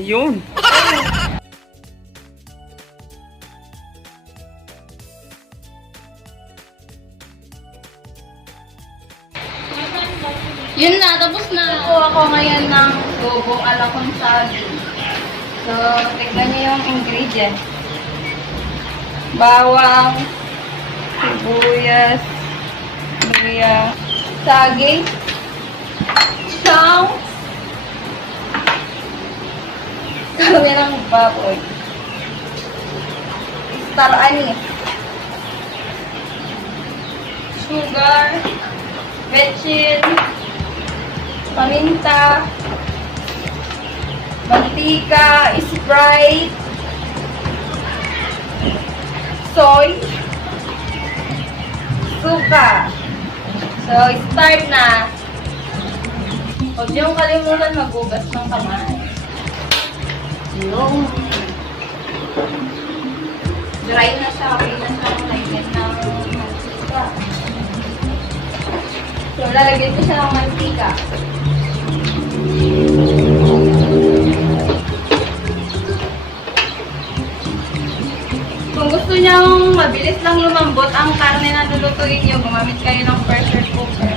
Yun. Yun na, tapos na. Nakuha ko ngayon ng gobong alakon sabi. So, tignan niyo yung ingredients. Bawang, sibuyas, luya, saging, siyang, kami ng baboy, star anise, sugar, betchin, paminta, mantika, Sprite, soy, suka. So, start na. Huwag niyong kalimutan maghugas ng kamay. Yung dry na siya, okay na siya ang lagyan ng mantika. So, lalagyan ko siya ng mantika. Kung gusto niyang mabilis lang lumambot ang karne na lulutuin niyo, gumamit kayo ng pressure cooker.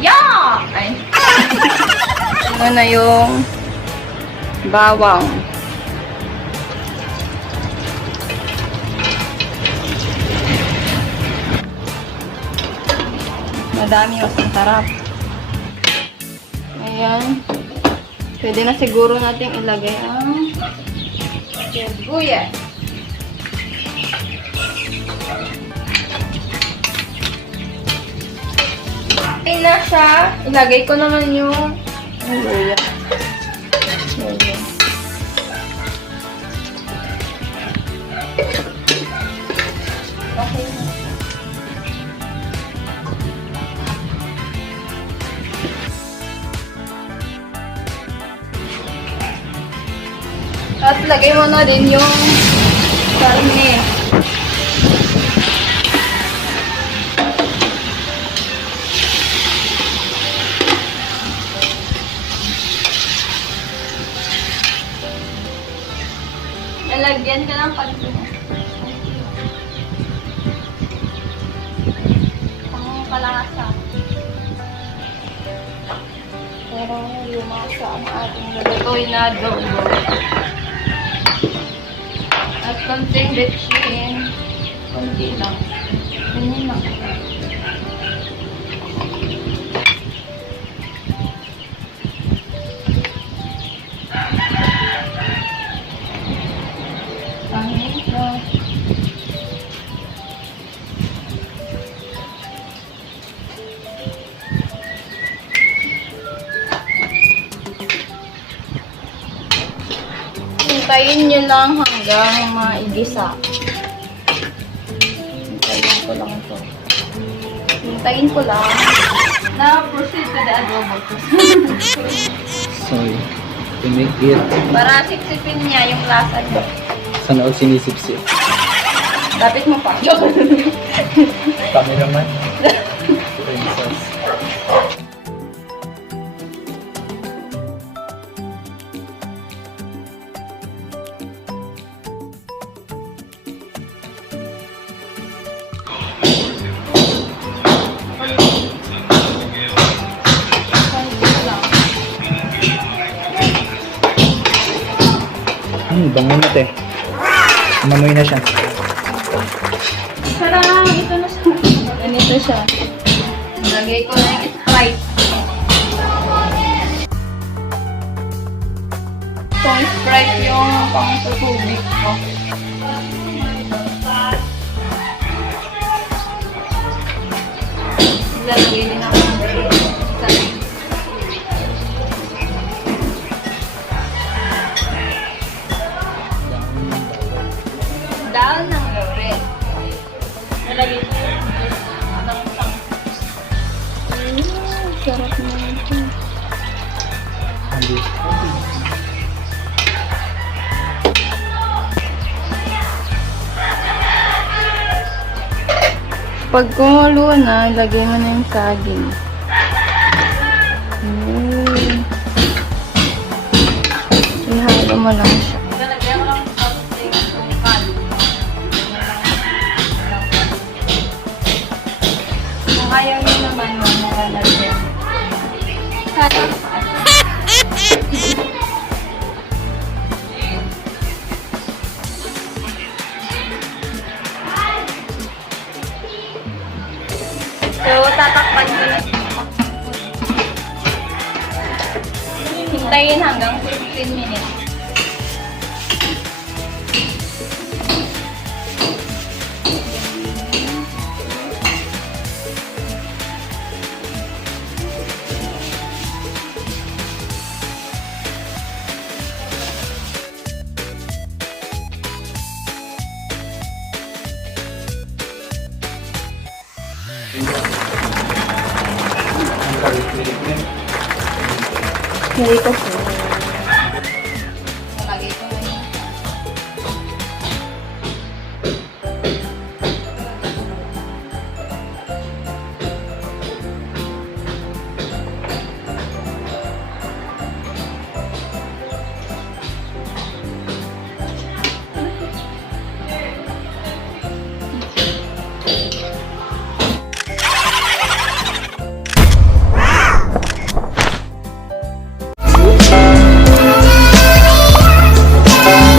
Yeah! Ay. Ano na yung bawang. Madami, mas masarap. Ayan. Pwede na siguro natin ilagay ang sibuyas. Okay na siya. Ilagay ko naman yung luya. Okay na. At lagay mo na din yung karne. Lalagyan ka ng pansin. Ang palasa. Pero lumasa ang ating lutuin na adobo. At konting betchin. Konti lang. Ganyan lang. Hintayin nyo lang hanggang maigisa. Hintayin ko lang ito. Hintayin ko lang. Na-proceed to the adobo. Sorry. To make it. Para sipsipin niya yung lasa niya. Sana ako sinisipsip. Lapit mo pa. Kami naman. Princess. Bango na te. Mamoy na siya. Sarang, ito na siya. Ganito siya. Lagay ko na yung Sprite. Itong Sprite yung pang-tutubig ko. Lalagay din ako ng Sprite. Dahil ng gabi. Nalagay ko yung ng tang. Sarap na ito. Pag kumulo na, ilagay mo na yung saging. Ihalo mo lang siya. Kung ayaw nyo naman, malalagyan. So, tatakpan ko na. Hintayin hanggang 15 minutes. Hindi kasi.